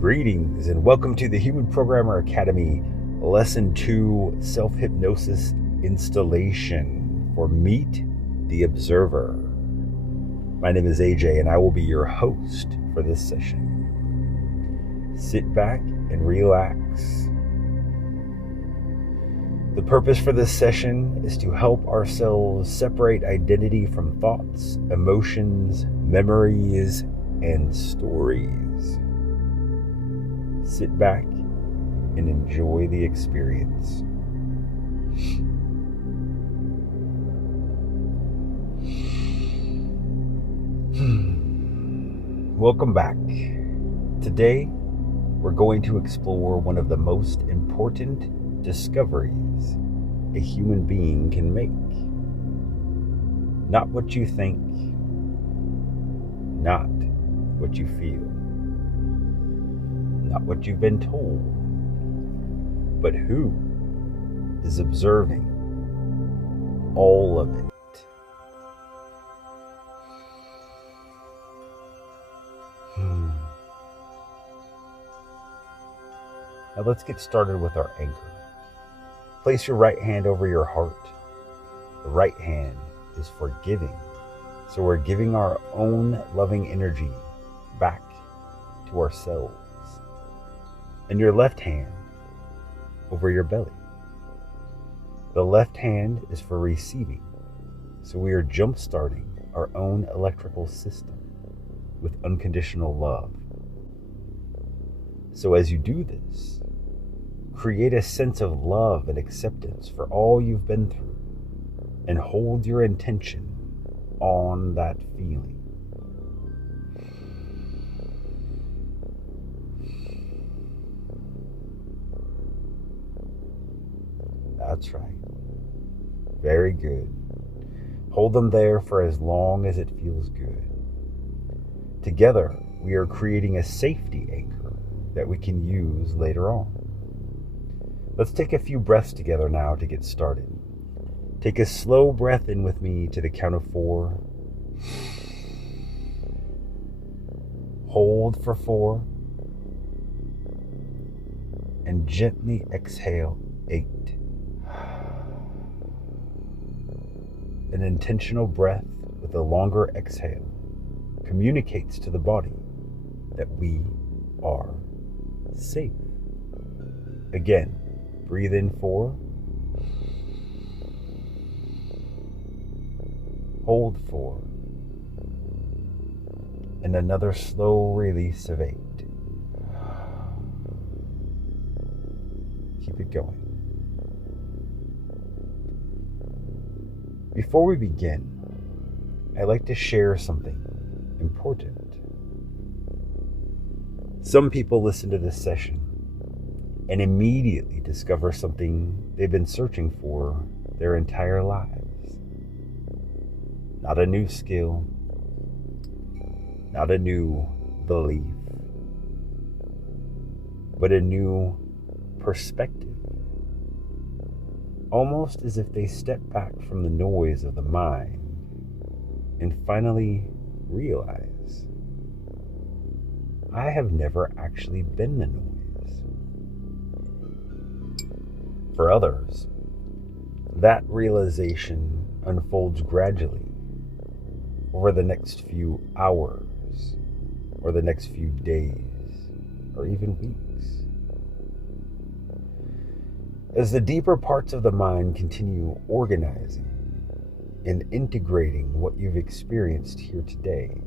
Greetings and welcome to the Human Programmer Academy, Lesson 2, Self-Hypnosis Installation for Meet the Observer. My name is AJ and I will be your host for this session. Sit back and relax. The purpose for this session is to help ourselves separate identity from thoughts, emotions, memories, and stories. Sit back and enjoy the experience. Welcome back. Today, we're going to explore one of the most important discoveries a human being can make. Not what you think, not what you feel, not what you've been told, but who is observing all of it. Now let's get started with our anchor. Place your right hand over your heart. The right hand is for giving. So we're giving our own loving energy back to ourselves. And your left hand over your belly. The left hand is for receiving. So we are jump-starting our own electrical system with unconditional love. So as you do this, create a sense of love and acceptance for all you've been through and hold your intention on that feeling. That's right. Very good. Hold them there for as long as it feels good. Together, we are creating a safety anchor that we can use later on. Let's take a few breaths together now to get started. Take a slow breath in with me to the count of 4. Hold for 4. And gently exhale 8. An intentional breath with a longer exhale communicates to the body that we are safe. Again, breathe in 4. Hold 4. And another slow release of 8. Keep it going. Before we begin, I'd like to share something important. Some people listen to this session and immediately discover something they've been searching for their entire lives. Not a new skill, not a new belief, but a new perspective. Almost as if they step back from the noise of the mind and finally realize, I have never actually been the noise. For others, that realization unfolds gradually over the next few hours, or the next few days, or even weeks. As the deeper parts of the mind continue organizing and integrating what you've experienced here today,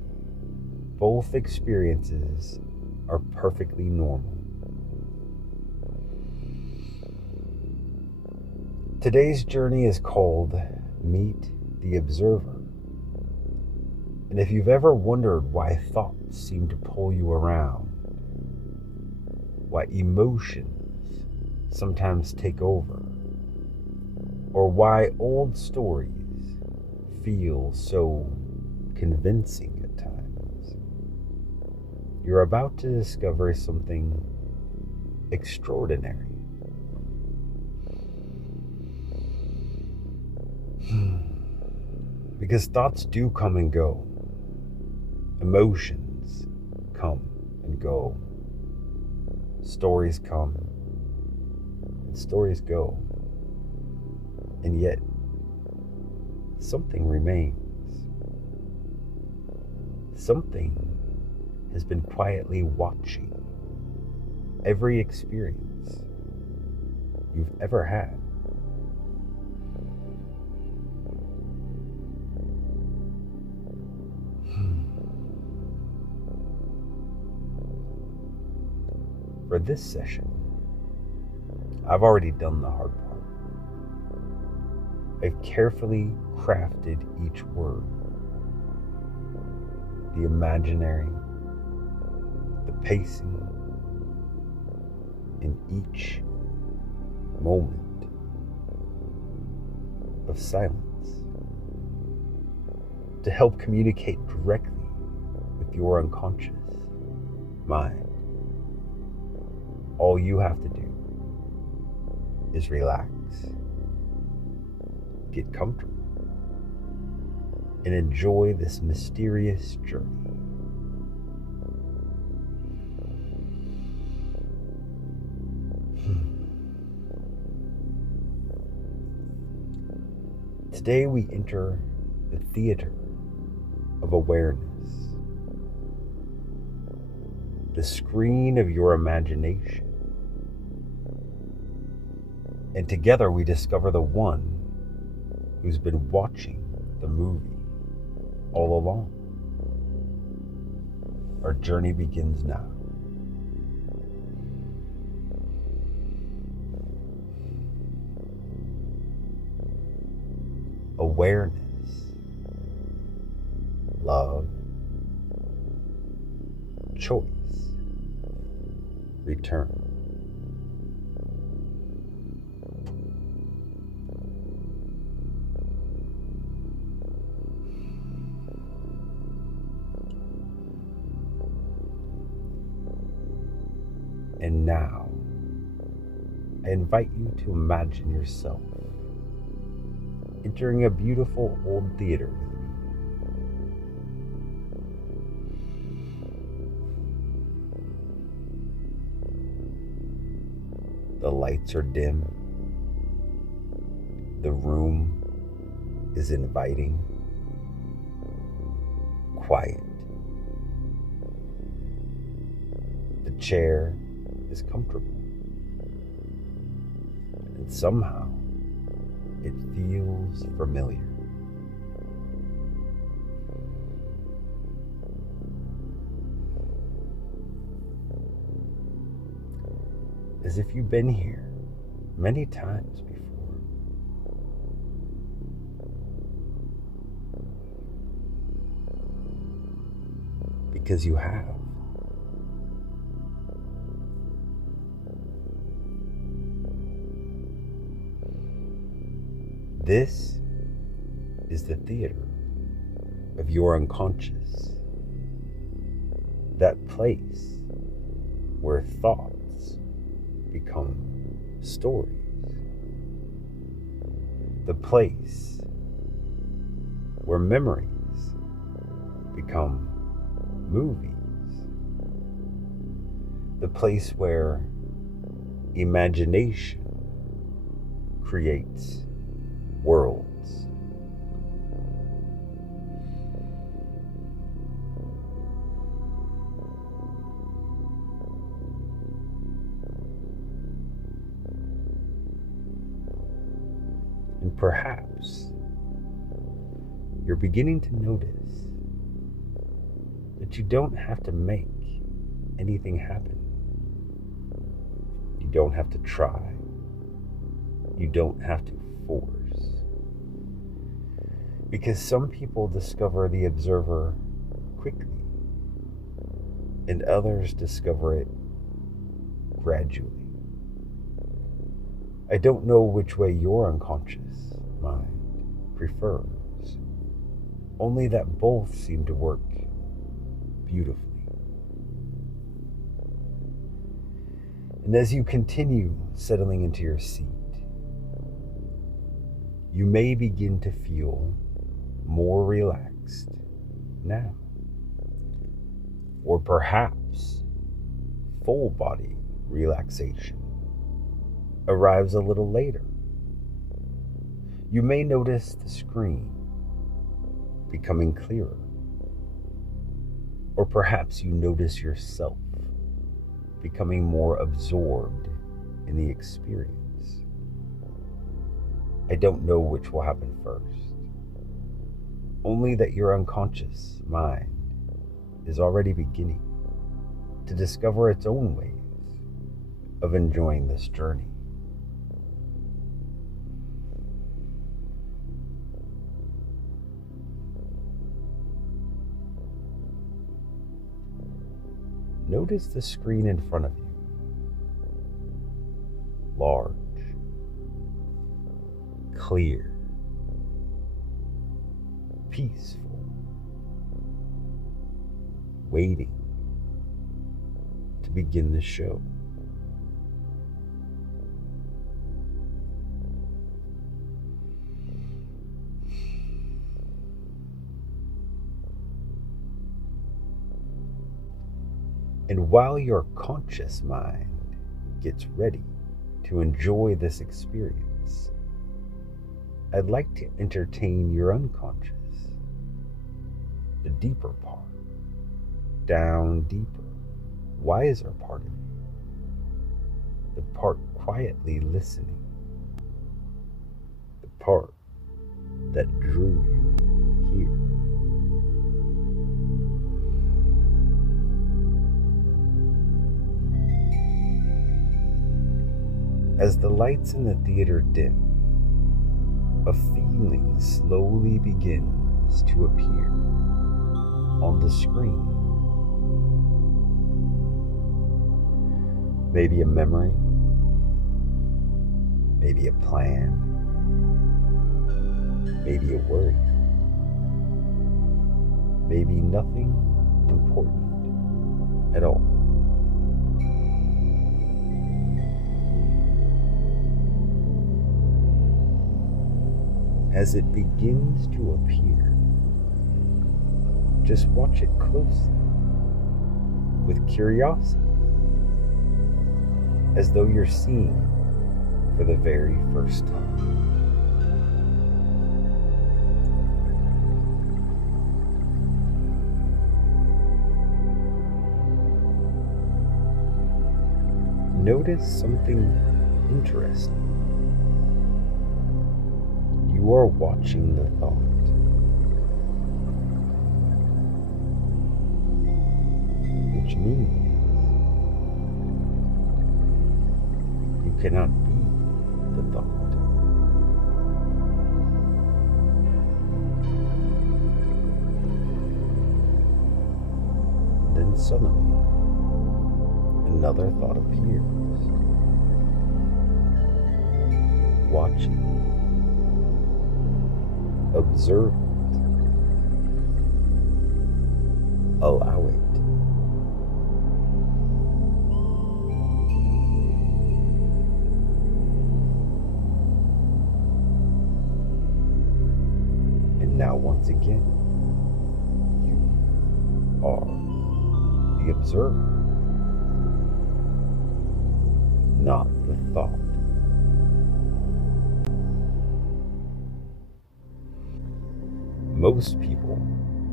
both experiences are perfectly normal. Today's journey is called Meet the Observer. And if you've ever wondered why thoughts seem to pull you around, why emotions sometimes take over, or why old stories feel so convincing at times, you're about to discover something extraordinary. Because thoughts do come and go. Emotions come and go. Stories come and stories go, and yet something remains. Something has been quietly watching every experience you've ever had. For this session, I've already done the hard part. I've carefully crafted each word, the imaginary, the pacing, in each moment of silence to help communicate directly with your unconscious mind. All you have to do is relax, get comfortable, and enjoy this mysterious journey. Today we enter the theater of awareness, the screen of your imagination. And together we discover the one who's been watching the movie all along. Our journey begins now. Awareness, love, choice, return. And now, I invite you to imagine yourself entering a beautiful old theater with me. The lights are dim. The room is inviting, quiet. The chair is comfortable. And somehow, it feels familiar. As if you've been here many times before. Because you have. This is the theater of your unconscious, that place where thoughts become stories, the place where memories become movies, the place where imagination creates worlds. And perhaps you're beginning to notice that you don't have to make anything happen. You don't have to try. You don't have to force. Because some people discover the observer quickly, and others discover it gradually. I don't know which way your unconscious mind prefers, only that both seem to work beautifully. And as you continue settling into your seat, you may begin to feel more relaxed now, or perhaps full body relaxation arrives a little later. You may notice the screen becoming clearer, or perhaps you notice yourself becoming more absorbed in the experience. I don't know which will happen first, only that your unconscious mind is already beginning to discover its own ways of enjoying this journey. Notice the screen in front of you. Large, clear, peaceful, waiting to begin the show. And while your conscious mind gets ready to enjoy this experience, I'd like to entertain your unconscious, the deeper part, down deeper, wiser part of you, the part quietly listening, the part that drew you here. As the lights in the theater dim, a feeling slowly begins to appear on the screen. Maybe a memory, maybe a plan, maybe a worry, maybe nothing important at all. As it begins to appear, just watch it closely, with curiosity, as though you're seeing it for the very first time. Notice something interesting. You are watching the thought. Which means you cannot be the thought. Then suddenly, another thought appears. Watch it. Observe it. Allow it. And now once again, you are the observer, not the thought. Most people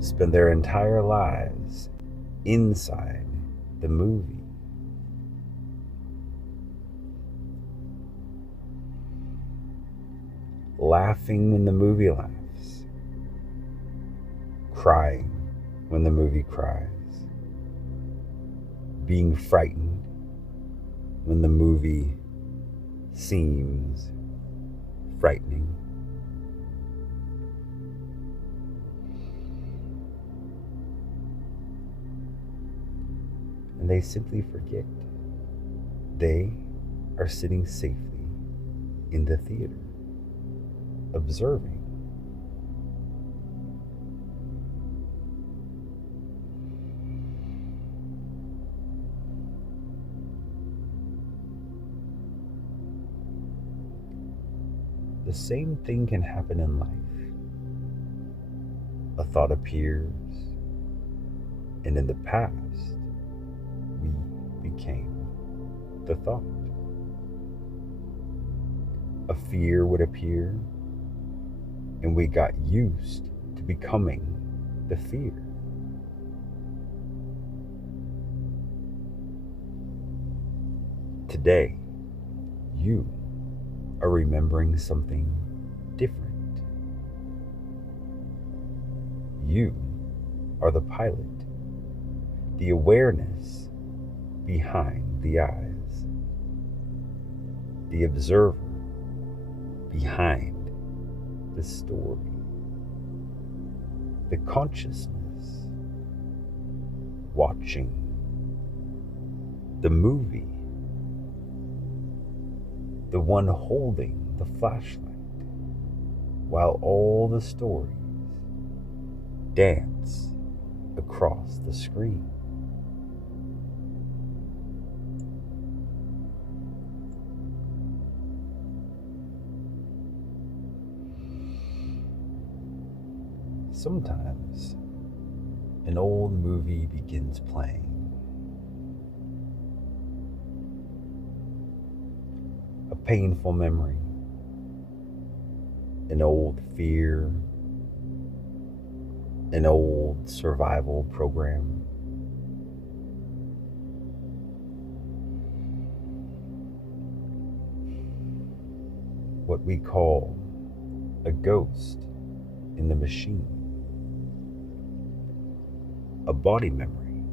spend their entire lives inside the movie. Laughing when the movie laughs. Crying when the movie cries. Being frightened when the movie seems frightening. And they simply forget they are sitting safely in the theater, observing. The same thing can happen in life. A thought appears, and in the past, we became the thought. A fear would appear, and we got used to becoming the fear. Today, you are remembering something different. You are the pilot, the awareness behind the eyes, the observer behind the story, the consciousness watching the movie, the one holding the flashlight while all the stories dance across the screen. Sometimes an old movie begins playing. A painful memory, an old fear, an old survival program. What we call a ghost in the machine. A body memory,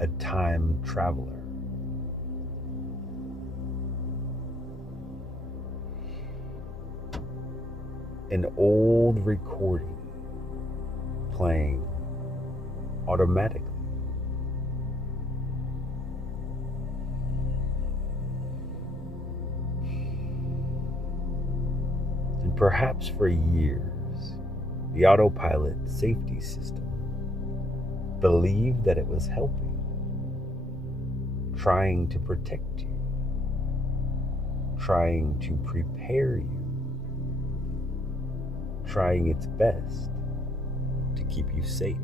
a time traveler. An old recording playing automatically. And perhaps for years, the autopilot safety system believed that it was helping, trying to protect you, trying to prepare you, trying its best to keep you safe.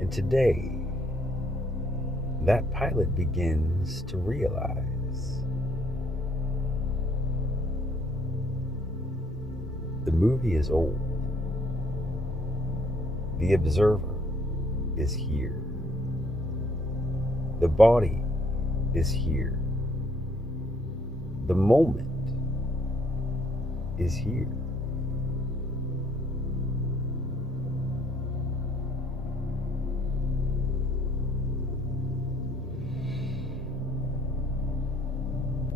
And today, that pilot begins to realize the movie is old. The observer is here. The body is here. The moment is here.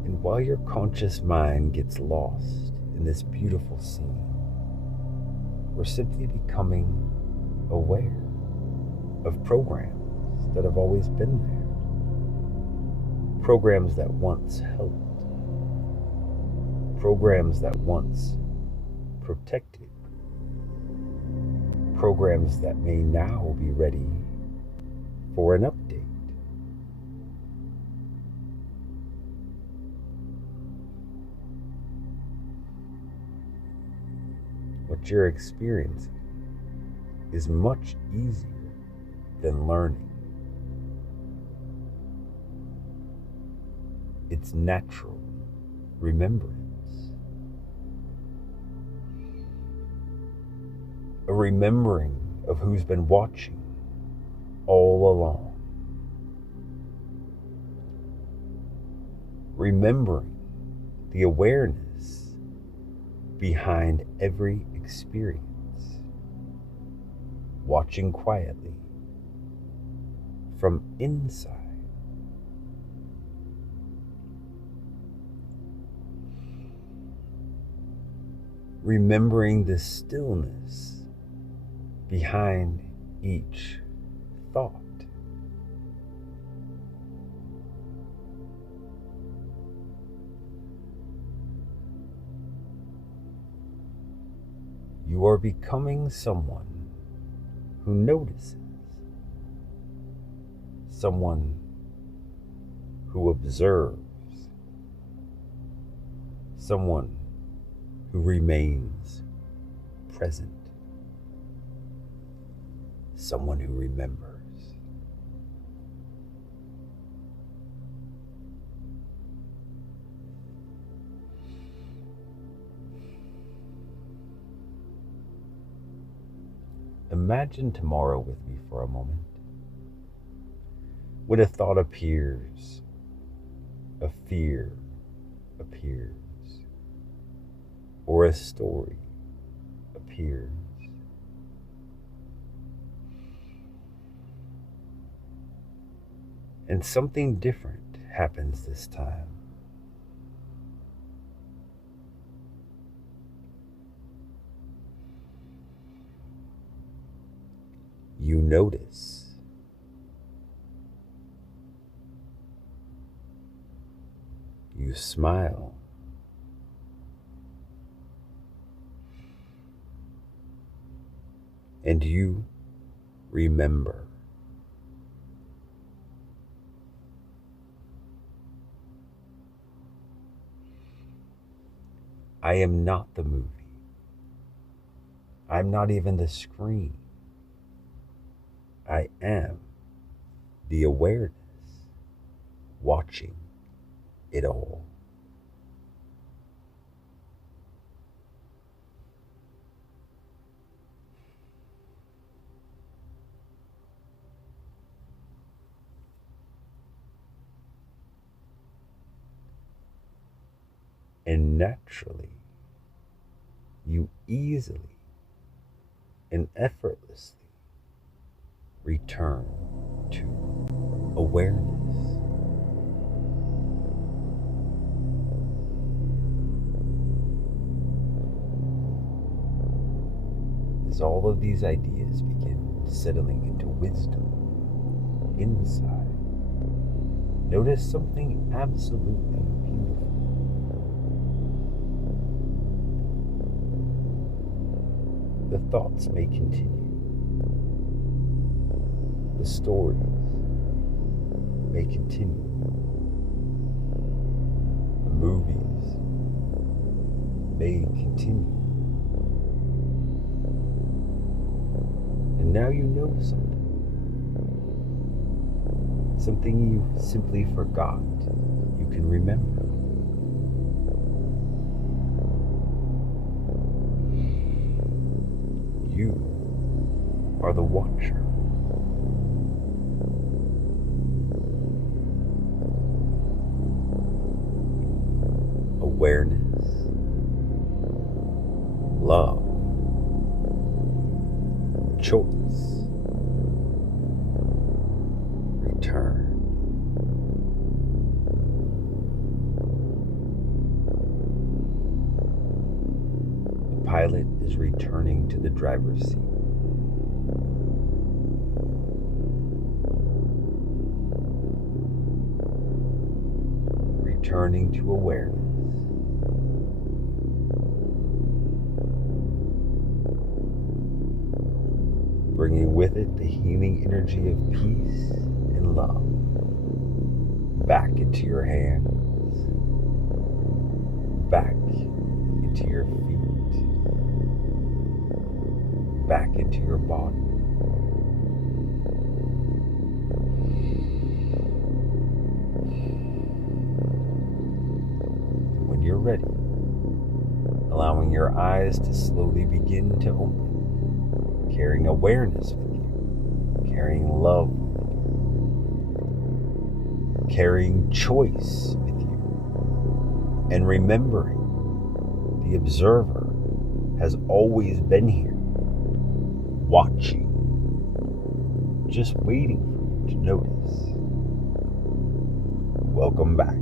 And while your conscious mind gets lost in this beautiful scene, we're simply becoming aware of programs that have always been there. Programs that once helped. Programs that once protected. Programs that may now be ready for an update. What you're experiencing is much easier than learning. It's natural remembrance. A remembering of who's been watching all along. Remembering the awareness behind every experience. Watching quietly from inside. Remembering the stillness behind each thought. You are becoming someone who notices, someone who observes, someone who remains present. someone who remembers. Imagine tomorrow with me for a moment. When a thought appears, a fear appears, or a story appears. And something different happens this time. You notice. You smile. And you remember. I am not the movie. I'm not even the screen. I am the awareness watching it all. And naturally, you easily and effortlessly return to awareness. As all of these ideas begin settling into wisdom inside, notice something absolutely beautiful. The thoughts may continue. The stories may continue. The movies may continue. And now you know something. Something you simply forgot you can remember. You are the watcher. Awareness, love, choice, return. The pilot is returning to the driver's seat. Returning to awareness. Bringing with it the healing energy of peace and love back into your hands, back into your feet, back into your body. When you're ready, allowing your eyes to slowly begin to open, carrying awareness with you, carrying love with you, carrying choice with you, and remembering the observer has always been here, watching, just waiting for you to notice. Welcome back